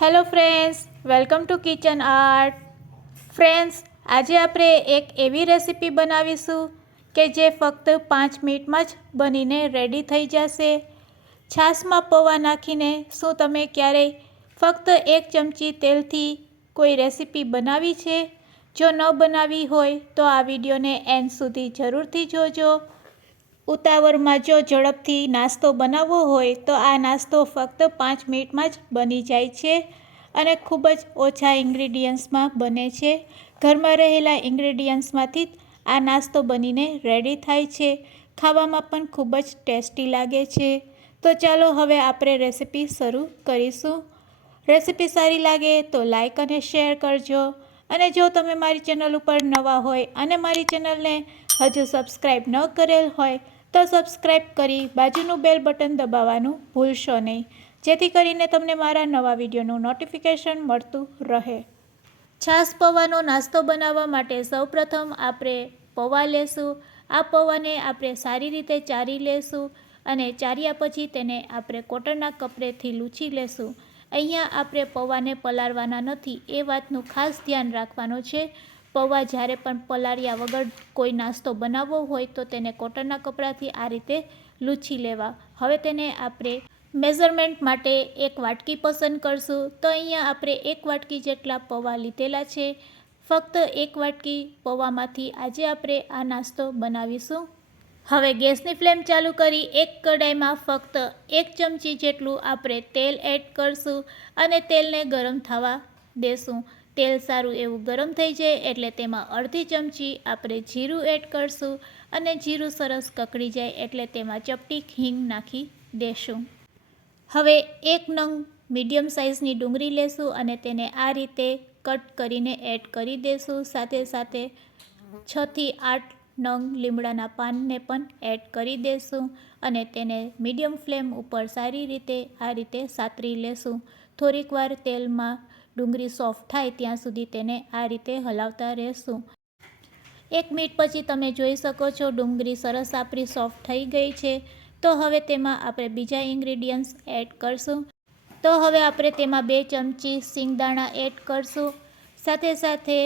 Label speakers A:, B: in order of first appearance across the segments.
A: Hello friends welcome to kitchen art friends આજે આપણે એક એવી રેસીપી બનાવીશું કે જે ફક્ત પાંચ મિનિટમાં જ બનીને રેડી થઈ જશે. છાશમાં પૌવા નાખીને શું તમે ક્યારેય ફક્ત એક ચમચી તેલથી કોઈ રેસીપી બનાવી છે? જો ન બનાવી હોય તો આ વિડીયોને એન્ડ સુધી જરૂરથી જોજો. ઉતાવળમાં જો ઝડપથી નાસ્તો બનાવવો હોય, તો આ નાસ્તો ફક્ત પાંચ મિનિટમાં જ બની જાય છે અને ખૂબ જ ઓછા ઇન્ગ્રીડિયન્ટ્સમાં બને છે. ઘરમાં રહેલા ઇન્ગ્રીડિયન્ટ્સમાંથી આ નાસ્તો બનીને રેડી થાય છે. ખાવામાં પણ ખૂબ જ ટેસ્ટી લાગે છે. તો ચાલો હવે આપણે રેસીપી શરૂ કરીશું. રેસીપી સારી લાગે તો લાઈક અને શેર કરજો. અને જો તમે મારી ચેનલ ઉપર નવા હોય અને મારી ચેનલને હજુ સબસ્ક્રાઈબ ન કરેલ હોય તો સબસ્ક્રાઈબ કરી બાજુનું બેલ બટન દબાવવાનું ભૂલશો નહીં. જેથી કરીને તમને મારા નવા વિડીયોનું નોટિફિકેશન મળતું રહે. છાશ પૌવાનો નાસ્તો બનાવવા માટે સૌપ્રથમ આપણે પૌવા લેશું. આ પૌવાને આપણે સારી રીતે ચારી લેશું અને ચાર્યા પછી તેને આપણે કોટનના કપડેથી લૂછી લેશું. અહીંયા આપણે પૌવાને પલાળવાના નથી, એ વાતનું ખાસ ધ્યાન રાખવાનું છે. પૌવા જ્યારે પણ પલાળ્યા વગર કોઈ નાસ્તો બનાવવો હોય તો તેને કોટનના કપડાથી આ રીતે લૂછી લેવા. હવે તેને આપણે મેઝરમેન્ટ માટે એક વાટકી પસંદ કરશું. તો અહીંયા આપણે એક વાટકી જેટલા પૌવા લીધેલા છે. ફક્ત એક વાટકી પૌવામાંથી આજે આપણે આ નાસ્તો બનાવીશું. હવે ગેસની ફ્લેમ ચાલુ કરી એક કડાઈમાં ફક્ત એક ચમચી જેટલું આપણે તેલ એડ કરશું અને તેલને ગરમ થવા દેશું. તેલ સારું એવું ગરમ થઈ જાય એટલે તેમાં અડધી ચમચી આપણે જીરું એડ કરશું અને જીરું સરસ કકડી જાય એટલે તેમાં ચપટી હિંગ નાખી દેશું. હવે એક નંગ મીડિયમ સાઇઝની ડુંગળી લેશું અને તેને આ રીતે કટ કરીને એડ કરી દેશું. સાથે સાથે છથી આઠ નંગ લીમડાના પાનને પણ એડ કરી દેશું અને તેને મીડિયમ ફ્લેમ ઉપર સારી રીતે આ રીતે સાતરી લેશું. થોડીક વાર તેલમાં ડુંગળી સોફ્ટ થાય ત્યાં સુધી તેને આ રીતે હલાવતા રહેશું. એક મિનિટ પછી તમે જોઈ શકો છો ડુંગળી સરસ આપણી સોફ્ટ થઈ ગઈ છે. તો હવે તેમાં આપણે બીજા ઇન્ગ્રીડિયન્ટ્સ એડ કરશું. તો હવે આપણે તેમાં બે ચમચી સિંગદાણા એડ કરશું. સાથે સાથે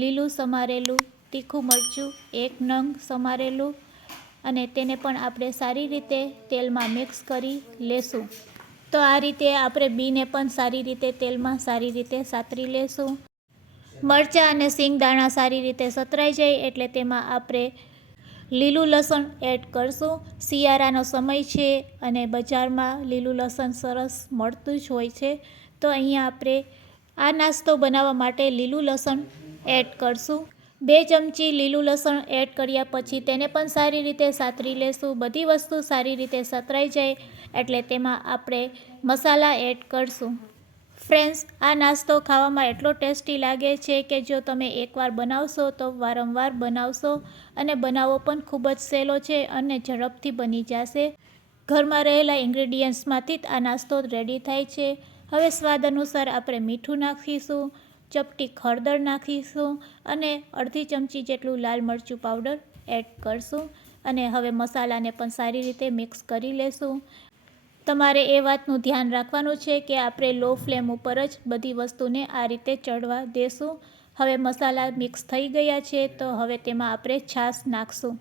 A: લીલું સમારેલું, તીખું મરચું, એક નંગ સમારેલું અને તેને પણ આપણે સારી રીતે તેલમાં મિક્સ કરી લેશું. તો આ રીતે આપણે બીને પણ સારી રીતે તેલમાં સારી રીતે સાતરી લેશું. મરચાં અને સિંગદાણા સારી રીતે સતરાઈ જાય એટલે તેમાં આપણે લીલું લસણ એડ કરશું. શિયાળાનો સમય છે અને બજારમાં લીલું લસણ સરસ મળતું જ હોય છે. તો અહીંયા આપણે આ નાસ્તો બનાવવા માટે લીલું લસણ એડ કરશું. બે ચમચી લીલું લસણ એડ કર્યા પછી તેને પણ સારી રીતે સાતરી લેશું. બધી વસ્તુ સારી રીતે સતરાઈ જાય એટલે તેમાં આપણે મસાલા એડ કરશું. ફ્રેન્ડ્સ, આ નાસ્તો ખાવામાં એટલો ટેસ્ટી લાગે છે કે જો તમે એકવાર બનાવશો તો વારંવાર બનાવશો અને બનાવવો પણ ખૂબ જ સહેલો છે અને ઝડપથી બની જશે. ઘરમાં રહેલા ઇન્ગ્રેડિયન્ટ્સમાંથી જ આ નાસ્તો રેડી થાય છે. હવે સ્વાદ અનુસાર આપણે મીઠું નાખીશું. ચપટી હળદર નાખીશું અને અડધી ચમચી જેટલું લાલ મરચું પાવડર એડ કરશું અને હવે મસાલાને પણ સારી રીતે મિક્સ કરી લેશું. તમારે એ વાતનું ધ્યાન રાખવાનું છે કે આપણે લો ફ્લેમ ઉપર જ બધી વસ્તુને આ રીતે ચડવા દેશું. હવે મસાલા મિક્સ થઈ ગયા છે તો હવે તેમાં આપણે છાશ નાખશું.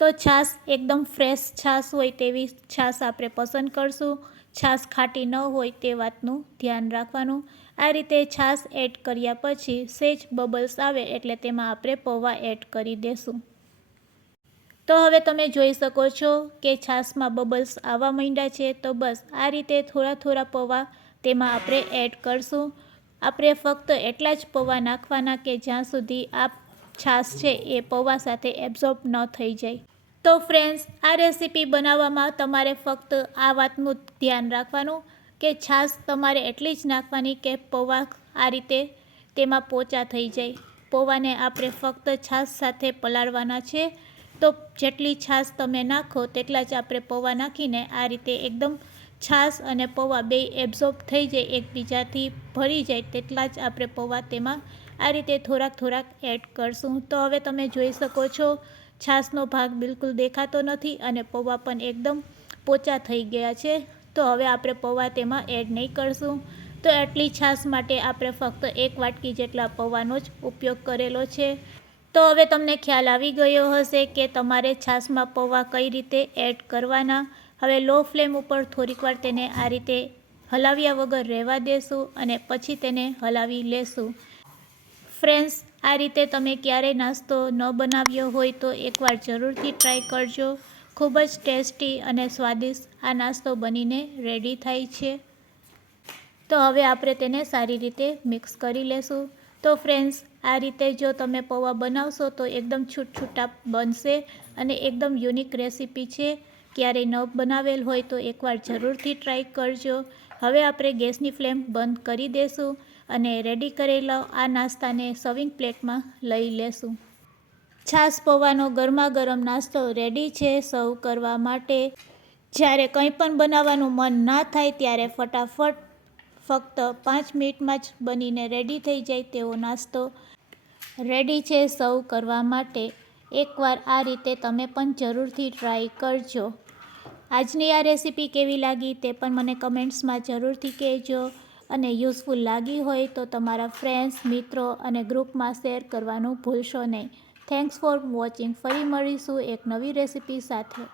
A: તો છાશ એકદમ ફ્રેશ છાશ હોય તેવી છાશ આપણે પસંદ કરશું. છાશ ખાટી ન હોય તે વાતનું ધ્યાન રાખવાનું. આ રીતે છાશ એડ કર્યા પછી સેજ બબલ્સ આવે એટલે તેમાં આપણે પૌવા એડ કરી દેશું. તો હવે તમે જોઈ શકો છો કે છાશમાં બબલ્સ આવવા માંડ્યા છે. તો બસ આ રીતે થોડા થોડા પૌવા તેમાં આપણે એડ કરશું. આપણે ફક્ત એટલા જ પૌવા નાખવાના કે જ્યાં સુધી આ છાશ છે એ પૌવા સાથે એબ્ઝોર્બ ન થઈ જાય. તો ફ્રેન્ડ્સ, આ રેસીપી બનાવવામાં તમારે ફક્ત આ વાતનું ધ્યાન રાખવાનું. કે છાશ તમારે એટલી જ નાખવાની કે પૌવા આ રીતે તેમાં પોચા થઈ જાય. પૌવાને આપણે ફક્ત છાશ સાથે પલાળવાના છે. તો જેટલી છાશ તમે નાખો તેટલા જ આપણે પૌવા નાખીને આ રીતે એકદમ છાશ અને પૌવા બે એબ્ઝોર્બ થઈ જાય, એકબીજાથી ભરી જાય તેટલા જ આપણે પૌવા તેમાં આ રીતે થોડાક થોડાક એડ કરશું. તો હવે તમે જોઈ શકો છો, છાશનો ભાગ બિલકુલ દેખાતો નથી અને પૌવા પણ એકદમ પોચા થઈ ગયા છે. તો હવે આપણે પૌવા તેમાં એડ નહીં કરશું. તો આટલી છાશ માટે આપણે ફક્ત એક વાટકી જેટલા પૌવાનો જ ઉપયોગ કરેલો છે. તો હવે તમને ખ્યાલ આવી ગયો હશે કે તમારે છાશમાં પૌવા કઈ રીતે એડ કરવાના. હવે લો ફ્લેમ ઉપર થોડીક વાર તેને આ રીતે હલાવ્યા વગર રહેવા દેશું અને પછી તેને હલાવી લેશું. ફ્રેન્ડ્સ, આ રીતે તમે ક્યારેય નાસ્તો ન બનાવ્યો હોય તો એકવાર જરૂરથી ટ્રાય કરજો. ખૂબ જ ટેસ્ટી અને સ્વાદિષ્ટ આ નાસ્તો બનીને રેડી થાય છે. તો હવે આપણે તેને સારી રીતે મિક્સ કરી લેશું. તો ફ્રેન્ડ્સ આ રીતે જો તમે પૌવા બનાવશો તો એકદમ છૂટછૂટા બનશે અને એકદમ યુનિક રેસીપી છે. ક્યારેય ન બનાવેલ હોય તો એકવાર જરૂરથી ટ્રાય કરજો. હવે આપણે ગેસની ફ્લેમ બંધ કરી દેશું અને રેડી કરેલા આ નાસ્તાને સર્વિંગ પ્લેટમાં લઈ લેશું. છાશ પૌવાનો ગરમા ગરમ નાસ્તો રેડી છે સર્વ કરવા માટે. જ્યારે કંઈ પણ બનાવવાનું મન ના થાય ત્યારે ફટાફટ ફક્ત પાંચ મિનિટમાં જ બનીને રેડી થઈ જાય તેવો નાસ્તો. રેડી છે સર્વ કરવા માટે. એકવાર આ રીતે તમે પણ જરૂરથી ટ્રાય કરજો. આજની આ રેસીપી કેવી લાગી તે પણ મને કમેન્ટ્સમાં જરૂરથી કહેજો. અને યુઝફુલ લાગી હોય તો તમારા ફ્રેન્ડ્સ મિત્રો અને ગ્રુપમાં શેર કરવાનું ભૂલશો નહીં. થેન્ક્સ ફોર વોચિંગ ફરી મળીશું એક નવી રેસીપી સાથે.